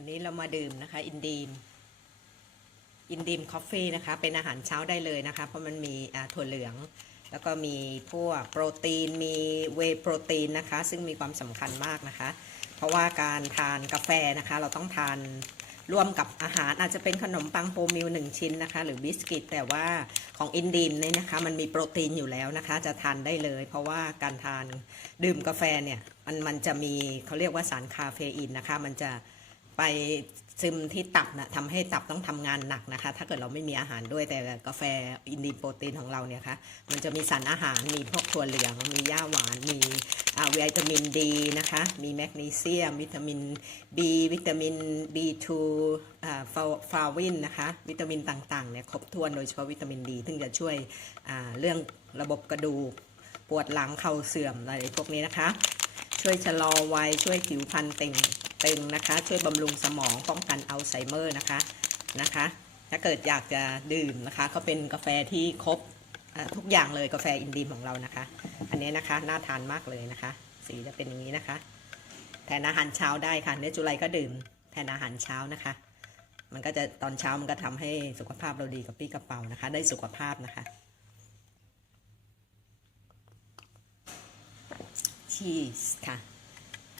วันนี้เรามาดื่มนะคะอินดีมอินดีมคอฟฟี่นะคะ เป็นอาหารเช้าได้เลยนะคะ เพราะมันมีถั่วเหลือง แล้วก็มีพวกโปรตีน มีเวโปรตีนนะคะ ซึ่งมีความสำคัญมากนะคะ เพราะว่าการทานกาแฟนะคะ เราต้องทานร่วมกับอาหารอาจจะเป็นขนมปังโปรมิลหนึ่งชิ้นนะคะ หรือบิสกิต แต่ว่าของอินดีมเนี่ยนะคะ มันมีโปรตีนอยู่แล้วนะคะ จะทานได้เลย เพราะว่าการทานดื่มกาแฟเนี่ยมันมันจะมีเขาเรียกว่าสารคาเฟอีนนะคะ มันจะ ไปซึมที่ตับนะทำให้ตับต้องทำงานหนักนะคะ ถ้าเกิดเราไม่มีอาหารด้วยแต่กาแฟอินดีโปรตีนของเราเนี่ยคะมันจะมีสารอาหารมีพวกถั่วเหลือง มีหญ้าหวานมีวิตามินดีนะคะ มีแมกนีเซียม วิตามิน B วิตามิน B2 อ่าฟาฟาวินนะคะ วิตามินต่างๆเนี่ยครบถ้วนโดยเฉพาะวิตามินดีซึ่งจะช่วยเรื่องระบบกระดูกปวดหลังเข่าเสื่อมอะไรพวกนี้นะคะ ช่วยชะลอวัยช่วยผิวพรรณเต่ง ต่งนะคะ ช่วยบำรุงสมองป้องกันอัลไซเมอร์นะคะนะคะ ถ้าเกิดอยากจะดื่มนะคะก็เป็นกาแฟที่ครบทุกอย่างเลยกาแฟอินดีมของเรานะคะ อันนี้นะคะน่าทานมากเลยนะคะ สีจะเป็นอย่างนี้นะคะ แทนอาหารเช้าได้ค่ะเนจุไลก็ดื่มแทนอาหารเช้านะคะ มันก็จะตอนเช้ามันก็ทำให้สุขภาพเราดีกับปี้กระเป๋านะคะ ได้สุขภาพนะคะ ชีสค่ะ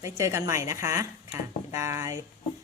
ไว้เจอกันใหม่นะคะ ค่ะบ๊ายบาย